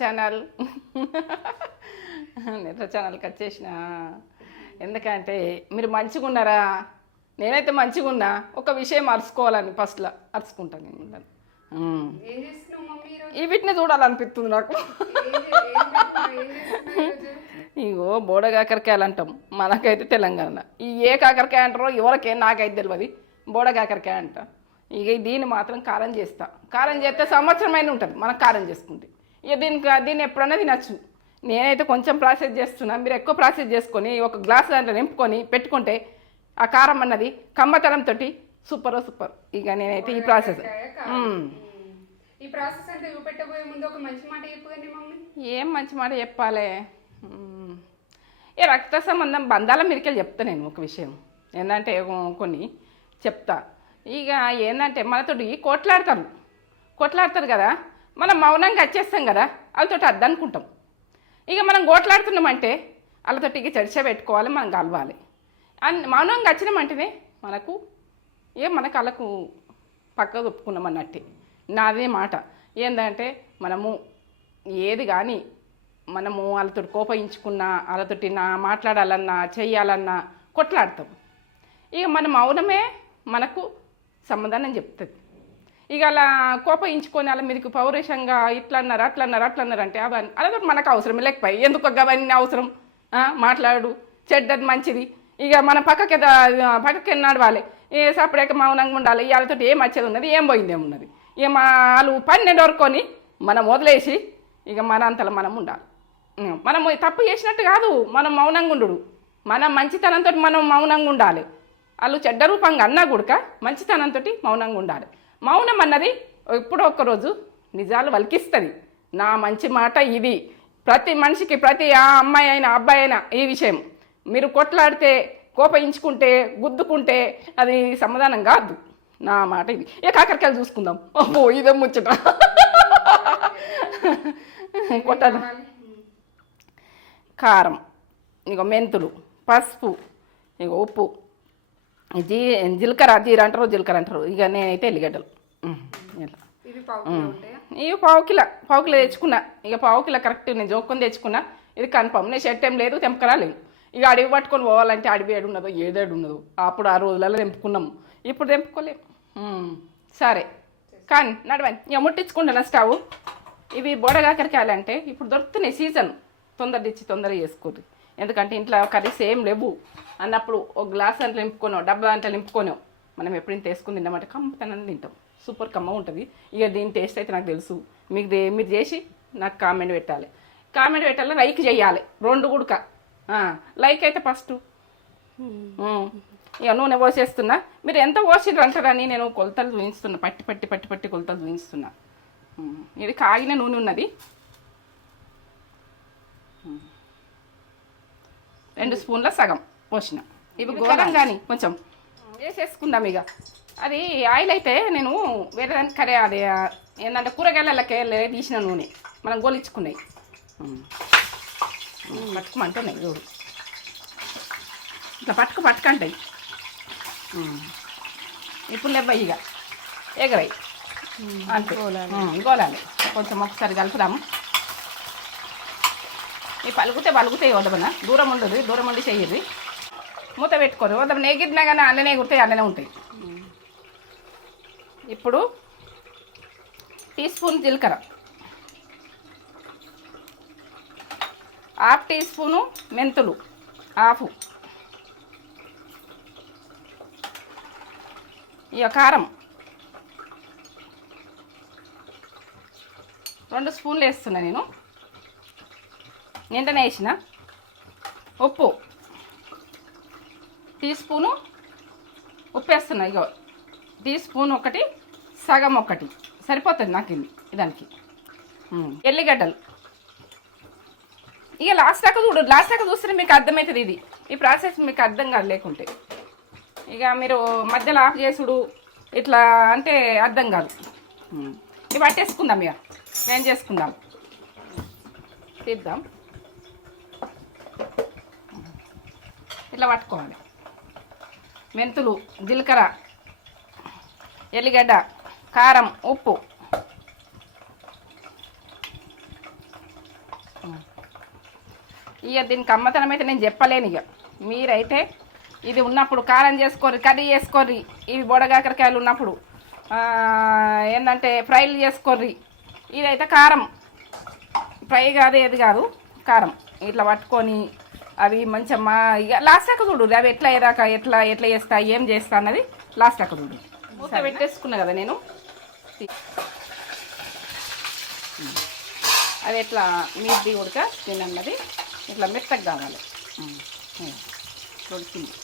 Channel నిద్ర ఛానల్కి వచ్చేసిన. ఎందుకంటే మీరు మంచిగా ఉన్నారా? నేనైతే మంచిగా ఉన్నా. ఒక విషయం అరుచుకోవాలని ఫస్ట్లో అరుచుకుంటాను నేను ఉండను. ఈ వీటిని చూడాలనిపిస్తుంది నాకు. ఇగో బోడ కాకరకాయలు అంటాం మనకైతే తెలంగాణ. ఈ ఏ కాకరకాయ అంటారో ఎవరికేం నాకైతే తెలియదు. బోడ కాకరకాయ అంట. ఇక దీన్ని మాత్రం కారం చేస్తా. కారం చేస్తే సంవత్సరం అయినా ఉంటుంది మనకు కారం చేసుకుంటే. ఇక దీన్ని ఎప్పుడన్నా తినచ్చు. నేనైతే కొంచెం ప్రాసెస్ చేస్తున్నా. మీరు ఎక్కువ ప్రాసెస్ చేసుకొని ఒక గ్లాస్ దాంట్లో నింపుకొని పెట్టుకుంటే ఆ కారం అన్నది కమ్మతనంతో సూపర్. ఇక నేనైతే ఈ ప్రాసెస్ అంటే చూపెట్టబోయే ముందు ఒక మంచి మాట చెప్పండి మమ్మీ. ఏం మంచి మాట చెప్పాలి? ఏ రక్త సంబంధం బంధాల మీదకెళ్ళి చెప్తా నేను ఒక విషయం. ఏంటంటే కొన్ని చెప్తా. ఇక ఏంటంటే మనతోటి కొట్లాడతారు కదా. మనం మౌనంగా వచ్చేస్తాం కదా, వాళ్ళతోటి అద్దనుకుంటాం. ఇక మనం కొట్లాడుతున్నామంటే వాళ్ళతోటి ఇక చర్చ పెట్టుకోవాలి, మనం కలవాలి. మౌనంగా వచ్చినామంటేనే మనకు మనకు వాళ్ళకు పక్కకు ఒప్పుకున్నాం అన్నట్టే. నాదే మాట. ఏంటంటే మనము ఏది కానీ మనము వాళ్ళతోటి కోపయించుకున్నా, వాళ్ళతోటి మాట్లాడాలన్నా చెయ్యాలన్నా కొట్లాడతాం. ఇక మన మౌనమే మనకు సమాధానం చెప్తుంది. ఇక అలా కోపయించుకొని వాళ్ళ మీదకి పౌరుషంగా అట్లా అన్నారు అంటే అవన్నీ అలాగే మనకు అవసరం లేకపోయి ఎందుకు అవన్నీ అవసరం? మాట్లాడు, చెడ్డది మంచిది. ఇక మన పక్కకి నడవాలి. సపరేట్గా మౌనంగా ఉండాలి. వాళ్ళతో ఏం వచ్చేది ఉన్నది, ఏం పోయింది ఏమున్నది. ఇక వాళ్ళు 12 వరకొని మనం వదిలేసి ఇక మన అంతలో మనం ఉండాలి. మనం తప్పు చేసినట్టు కాదు మనం మౌనంగా ఉండు. మన మంచితనంతో మనం మౌనంగా ఉండాలి. వాళ్ళు చెడ్డ రూపంగా అన్నా కూడా మంచితనంతో మౌనంగా ఉండాలి. మౌనం అన్నది ఎప్పుడో ఒక్కరోజు నిజాలు వలికిస్తుంది. నా మంచి మాట ఇది. ప్రతి మనిషికి, ప్రతి అమ్మాయి అయినా అబ్బాయి అయినా ఈ విషయం. మీరు కొట్లాడితే, కోపయించుకుంటే, గుద్దుకుంటే అది సమాధానం కాదు. నా మాట ఇది. కాకరకాయలు చూసుకుందాం. ఓహో ఇదే ముచ్చట. కొట్టాలి. కారం, ఇక మెంతులు, పసుపు, ఇక ఉప్పు, జీలకర్ర అంటారు. ఇక నేనైతే ఎల్లిగడ్డలు ఇట్లా ఇవి పావు కిలో తెచ్చుకున్నా. ఇక పావు కిలో కరెక్ట్ నేను జోక్కొని తెచ్చుకున్నా. ఇది కన్ఫర్మ్. నేను షర్ట్ ఏం లేదు, తెంపకరా లేదు. ఇక అడవి పట్టుకొని పోవాలంటే అడవి ఏడు ఉన్నదో ఏదేడు ఉన్నదో. అప్పుడు ఆ రోజులలో తెంపుకున్నాము, ఇప్పుడు తెంపుకోలేము. సరే కానీ నడవండి. ఇక ముట్టించుకుంటాను స్టవ్. ఇవి బోడగాకరకాయలంటే ఇప్పుడు దొరుకుతున్నాయి సీజన్. తొందరగా చేసుకోరు. ఎందుకంటే ఇంట్లో కర్రీస్ ఏం లేవు అన్నప్పుడు ఒక గ్లాస్ దాంట్లో నింపుకొనో, డబ్బా దాంట్లో నింపుకొనో మనం ఎప్పుడైనా తీసుకుని తిన్నామంటే కమ్మతనం తింటాం. సూపర్ కమ్మ ఉంటుంది. ఇక దీని టేస్ట్ అయితే నాకు తెలుసు. మీరు చేసి నాకు కామెంట్ పెట్టాలి. లైక్ చేయాలి. 2 గుడక లైక్ అయితే ఫస్ట్. ఇక నూనె పోసేస్తున్నా. మీరు ఎంత పోసిర్రు అంటారని నేను కొలతలు చూపిస్తున్నా. పట్టి కొలతలు చూపిస్తున్నా. ఇది కాగిన నూనె ఉన్నది. 2 స్పూన్ల సగం పోసిన. ఇవి గోరం కానీ కొంచెం వేసేసుకుందాం. ఇక అది ఆయిల్ అయితే నేను వేరే దానికి కర్రీ అది ఏంటంటే కూరగాయలకే తీసిన నూనె మనం గోలించుకున్నాయి. పట్టుకోమంటున్నాయి చూడు. ఇట్లా పట్టుకంటాయి. ఇప్పుడు లేవ్వయి ఇక ఎగరాయి అంతే. గోలాలి. కొంచెం ఒకసారి కలుపుదాము. ఈ పలుగుతాయి వదమన. దూరం ఉండి చెయ్యి. మూత పెట్టుకోరు. వదమ నెగిరినా కానీ అల్లనే ఎగురుతాయి, అల్లనే ఉంటాయి. ఇప్పుడు టీ స్పూన్ జీలకర్ర, 1/2 టీ స్పూను మెంతులు, 1/2. ఇక కారం 2 స్పూన్లు వేస్తున్నా నేను. నిండనే వేసిన. ఉప్పు టీ స్పూను ఉప్పు వేస్తున్నా. ఇగో టీ స్పూన్ ఒకటి, సగం ఒకటి సరిపోతుంది నాకు దానికి. ఎల్లిగడ్డలు ఇక లాస్ట్ దాకా చూస్తే మీకు అర్థమవుతుంది. ఈ ప్రాసెస్ మీకు అర్థం కాదు లేకుంటే. ఇక మీరు మధ్యలో ఆఫ్ చేసుడు ఇట్లా అంటే అర్థం కాదు. ఇవి పట్టేసుకుందాం. ఇక ఏం చేసుకుందాం, తీద్దాం. ఇట్లా పట్టుకోవాలి. మెంతులు, జీలకర్ర, ఎల్లిగడ్డ, కారం, ఉప్పు ఇక దీనికి అమ్మతనం అయితే నేను చెప్పలేను. ఇక మీరైతే ఇది ఉన్నప్పుడు కారం చేసుకోర్రి, కర్రీ చేసుకోర్రి. ఇవి బొడగాకరకాయలు ఉన్నప్పుడు ఏంటంటే ఫ్రైలు చేసుకోర్రి. ఇదైతే కారం ఫ్రై కాదు, ఏది కాదు, కారం ఇట్లా పట్టుకొని అవి మంచిగా మా ఇక లాస్ట్ దాకా చూడు అవి ఎట్లా అయ్యాక ఎట్లా ఎట్లా చేస్తా ఏం చేస్తా అన్నది లాస్ట్ దాకా చూడు. మూత పెట్టేసుకున్నా కదా నేను. అది ఎట్లా మీది ఉడక తినన్నది ఇట్లా మెత్తగా కావాలి. ఉడికింది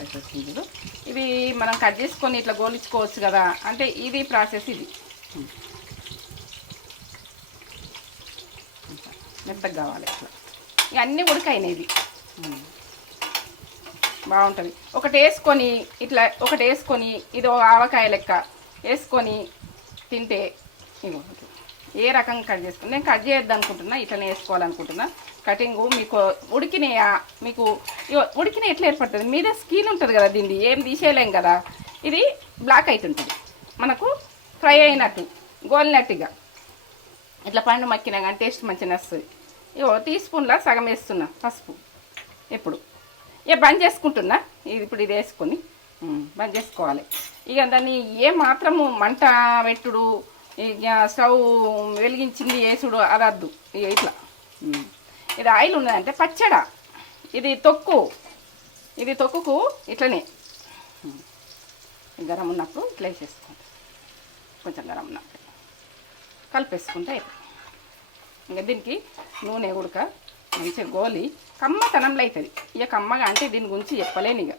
వచ్చింది. ఇవి మనం కట్ చేసుకొని ఇట్లా గోలించుకోవచ్చు కదా, అంటే ఇది ప్రాసెస్. ఇది మెత్తగా కావాలి ఇట్లా. ఇక అన్నీ ఉడికైనాయి. ఇది బాగుంటుంది. ఒకటి వేసుకొని ఇట్లా ఒకటి వేసుకొని ఇది ఆవకాయ లెక్క వేసుకొని తింటే ఇగో ఏ రకంగా కట్ చేసుకుని నేను కట్ చేయొద్దు అనుకుంటున్నా, ఇట్లనే వేసుకోవాలనుకుంటున్నా. కటింగు మీకు ఉడికినాయా, మీకు ఉడికిన ఎట్లా ఏర్పడుతుంది, మీద స్కిన్ ఉంటుంది కదా, దీన్ని ఏం తీసేయలేం కదా. ఇది బ్లాక్ అవుతుంటుంది మనకు ఫ్రై అయినట్టు గోలినట్టుగా. ఇట్లా పండు మక్కినా కానీ టేస్ట్ మంచిగా వస్తుంది. ఇగో టీ స్పూన్లా సగం వేస్తున్నా పసుపు. ఇప్పుడు ఇక బంద్ చేసుకుంటున్నా. ఇది ఇప్పుడు ఇది వేసుకొని బంద్ చేసుకోవాలి. ఇక దాన్ని ఏ మాత్రము మంట పెట్టుడు, ఇక స్టవ్ వెలిగించింది వేసుడు అదద్దు. ఇక ఇట్లా ఇది ఆయిల్ ఉన్నదంటే పచ్చడా, ఇది తొక్కు, ఇది తొక్కుకు ఇట్లనే గరం ఉన్నప్పుడు ఇట్లా వేసేసుకోండి. కొంచెం గరం ఉన్నప్పుడు కలిపేసుకుంటే ఇంకా దీనికి నూనె ఉడక మంచిగా గోలి కమ్మతనంలో అవుతుంది. ఇక కమ్మగా అంటే దీని గురించి చెప్పలేను. ఇక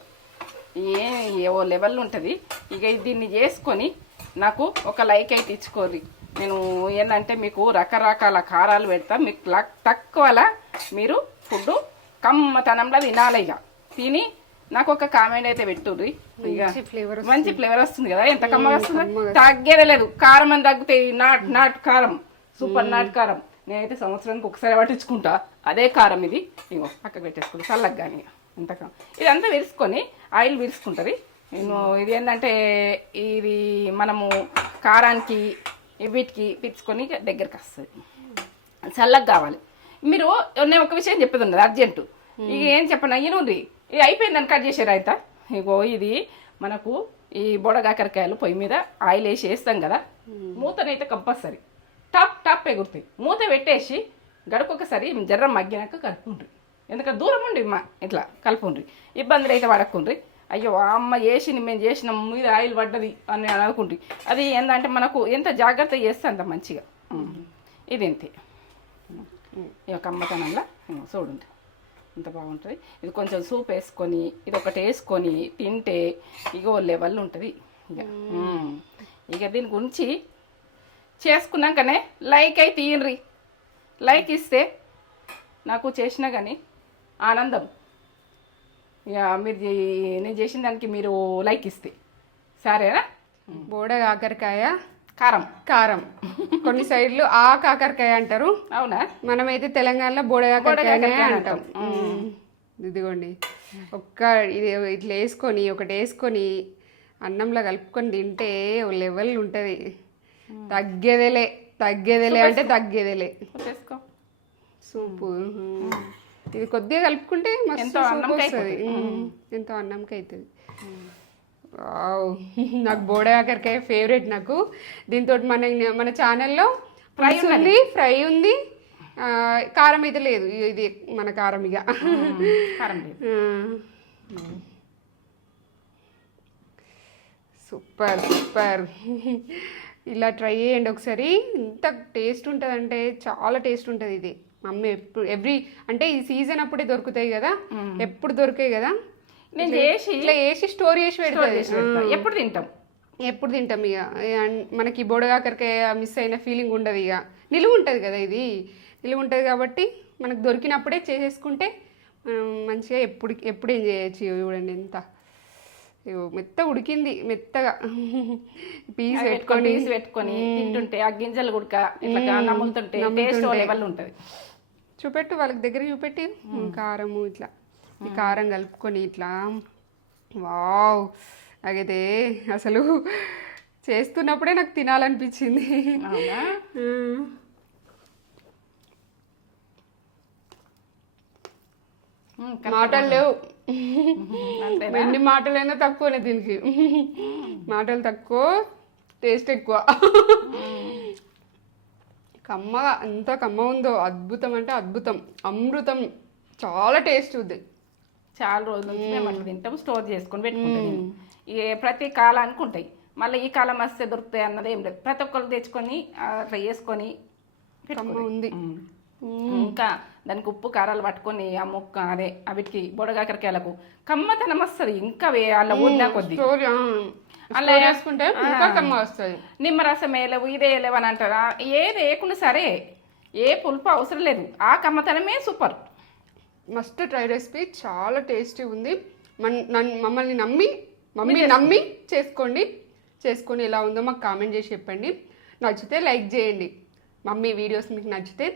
ఏవో లెవెల్ ఉంటుంది. ఇక దీన్ని చేసుకొని నాకు ఒక లైక్ అయితే ఇచ్చుకోర్రి. నేను ఏంటంటే మీకు రకరకాల కారాలు పెడతా, మీకు తక్కువలా మీరు ఫుడ్ కమ్మతనంలో తినాలి. ఇక తిని నాకు ఒక కామెంట్ అయితే పెట్టుర్రి. ఇక మంచి ఫ్లేవర్ వస్తుంది కదా, ఎంత కమ్మగా వస్తుంది, తగ్గేదే లేదు. కారం అని తగ్గుతాయి. నాట్ కారం, సూపర్ నాట్ కారం. నేనైతే సంవత్సరానికి ఒకసారి పట్టించుకుంటా అదే కారం. ఇది ఇగో పక్కకు పెట్టేసుకుంటా చల్లగా కానీ ఎంత ఇదంతా విరుచుకొని ఆయిల్ విరుచుకుంటుంది. నేను ఇది ఏంటంటే ఇది మనము కారానికి వీటికి పిచ్చుకొని దగ్గరికి వస్తుంది, చల్లగా కావాలి. మీరు నేను ఒక విషయం చెప్పేది ఉన్నది అర్జెంటు. ఇక ఏం చెప్పను అయ్యనుంది, ఇది అయిపోయిందని కట్ చేసారు అయితే. ఇగో ఇది మనకు ఈ బొడగాకరకాయలు పొయ్యి మీద ఆయిల్ వేసి వేస్తాం కదా, మూతనైతే కంపల్సరీ టాప్ ఎగురుతాయి. మూత పెట్టేసి గడుకొకసారి జర్ర మగ్గినాక కలుపుకుండ్రి. ఎందుకంటే దూరం ఉండి ఇట్లా కలుపుకుండ్రి, ఇబ్బందులు అయితే పడకుండ్రి. అయ్యో అమ్మ వేసింది, మేము చేసినాం, మీద ఆయిల్ పడ్డది అని అనుకుండ్రి. అది ఏంటంటే మనకు ఎంత జాగ్రత్త చేస్తే అంత మంచిగా. ఇది ఇంతే ఈ యొక్క అమ్మతనంలో చూడండి ఎంత బాగుంటుంది. ఇది కొంచెం సూప్ వేసుకొని ఇది ఒకటి వేసుకొని తింటే ఇగో లెవెల్ ఉంటుంది. ఇక దీని గురించి చేసుకున్నాకనే లైక్ అయితే ఇయ్యండి. లైక్ ఇస్తే నాకు చేసినా కానీ ఆనందం. ఇక మీరు నేను చేసిన దానికి మీరు లైక్ ఇస్తే సరేనా. బోడగాకరకాయ కారం కారం కొన్ని సైడ్లు ఆ కాకరకాయ అంటారు. అవునా, మనమైతే తెలంగాణలో బోడగాకరకాయ అంటాం. ఇదిగోండి ఇది ఇట్లా వేసుకొని ఒకటి వేసుకొని అన్నంలో కలుపుకొని తింటే ఓ లెవెల్ ఉంటుంది. తగ్గేదేలే అంటే తగ్గేదేలే. చేసుకో సూపు ఇది కొద్దిగా కలుపుకుంటే మస్తు వస్తుంది, ఎంతో అన్నంకి అవుతుంది. నాకు బోడగాకరకాయ ఫేవరెట్. నాకు దీంతో మన ఛానల్లో ఫ్రై ఉంది, కారం అయితే లేదు. ఇది మన కారం ఇక సూపర్. ఇలా ట్రై చేయండి ఒకసారి. ఎంత టేస్ట్ ఉంటుంది అంటే చాలా టేస్ట్ ఉంటుంది. ఇది మమ్మీ ఎప్పుడు అంటే ఈ సీజన్ అప్పుడే దొరుకుతాయి కదా, ఎప్పుడు దొరికాయి కదా. నేను ఇట్లా వేసి స్టోర్ చేసి పెడతా. ఎప్పుడు తింటాం ఇక మనకి బొడగాకరకాయ మిస్ అయిన ఫీలింగ్ ఉండదు. ఇక నిలువ ఉంటుంది కదా, ఇది నిలువ ఉంటుంది కాబట్టి మనకు దొరికినప్పుడే చేసేసుకుంటే మంచిగా ఎప్పుడు ఏం చేయొచ్చు. చూడండి ఎంత మెత్త ఉడికింది, మెత్తగా పీస్ పెట్టుకొని తింటుంటే ఆ గింజలు ఉడక ఇట్లా నమ్ముతుంటే టేస్ట్ లెవెల్ ఉంటుంది. చూపెట్టు వాళ్ళకి దగ్గర చూపెట్టి కారము ఇట్లా ఈ కారం కలుపుకొని ఇట్లా. వావ్, నాకైతే అసలు చేస్తున్నప్పుడే నాకు తినాలనిపించింది. మాటలు లేవు. అంతేనా? ఎన్ని మాటలైనా తక్కువనే దీనికి. మాటలు తక్కువ, టేస్ట్ ఎక్కువ. కమ్మగా ఎంత కమ్మ ఉందో, అద్భుతం అంటే అద్భుతం, అమృతం. చాలా టేస్ట్ ఉంది. చాలా రోజుల నుంచి మేము అట్లా తింటాం, స్టోర్ చేసుకొని పెట్టుకుంటాం. ప్రతి కాలానికి ఉంటాయి. మళ్ళీ ఈ కాలం వస్తే దొరుకుతాయి అన్నది ఏం లేదు. ప్రతి ఒక్కరు తెచ్చుకొని అట్లా వేసుకొని కమ్మ ఉంది. ఇంకా దానికి ఉప్పు కారాలు పట్టుకొని ఆ ముక్క అదే వీటికి బొడగాకరకాయలకు కమ్మతనం వస్తుంది. ఇంకా అలా ఊళ్ళ కొద్ది అలా వేసుకుంటే ఇంకా కమ్మ వస్తుంది. నిమ్మరసం వేయలేవు, ఇదే వేయలేవు అని అంటారా? ఏది వేయకుండా సరే, ఏ పులుపు అవసరం లేదు. ఆ కమ్మతనమే సూపర్. మస్ట్ ట్రై రెసిపీ, చాలా టేస్టీ ఉంది. మమ్మల్ని నమ్మి చేసుకొని ఎలా ఉందో మాకు కామెంట్ చేసి చెప్పండి. నచ్చితే లైక్ చేయండి. మమ్మీ వీడియోస్ మీకు నచ్చితే,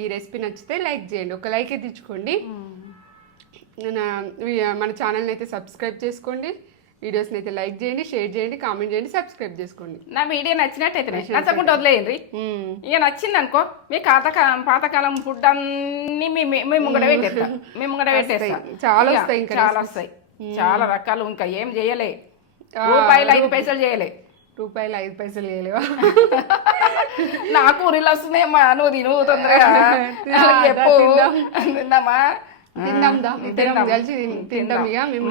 ఈ రెసిపీ నచ్చితే లైక్ చేయండి. ఒక లైక్ అయితే ఇచ్చుకోండి. మన ఛానల్ని అయితే సబ్స్క్రైబ్ చేసుకోండి. వీడియోస్ని అయితే లైక్ చేయండి, షేర్ చేయండి, కామెంట్ చేయండి, సబ్స్క్రైబ్ చేసుకోండి. నా వీడియో నచ్చినట్టయితే నచ్చకుండా వదిలేయండి. ఇక నచ్చింది అనుకో, మీ పాతకాలం ఫుడ్ అన్ని మేము కూడా పెట్టేస్తాం. చాలా వస్తాయి, ఇంకా చాలా వస్తాయి, చాలా రకాలు. ఇంకా ఏం చేయలే, రూపాయలు 5 పైసలు చేయలే. రూపాయలు 5 పైసలు చేయలేవా? నాకు ఊరిలో వస్తున్నాయమ్మా, నువ్వు తిను తొందరగా చెప్పు. తిందామా?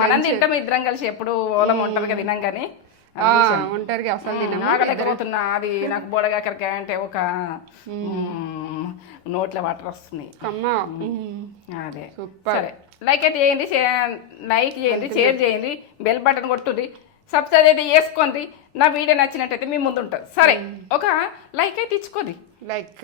మనం తింటాం ఇద్దరం కలిసి. ఎప్పుడు ఓలం ఒంటరిగా తినాం కానీ ఒంటరిగా అసలు నాగలేకపోతున్నా. అది నాకు బోడగాకరకాయ అంటే ఒక నోట్ల వాటర్ వస్తున్నాయి. అదే సరే, లైక్ అయితే చేయండి, షేర్ చేయండి, బెల్ బటన్ కొట్టుర్రి, సబ్స్క్రైబ్ అయితే చేసుకోండి. నా వీడియో నచ్చినట్టయితే మీ ముందు ఉంటుంది. సరే, ఒక లైక్ అయితే ఇచ్చుకోండి. లైక్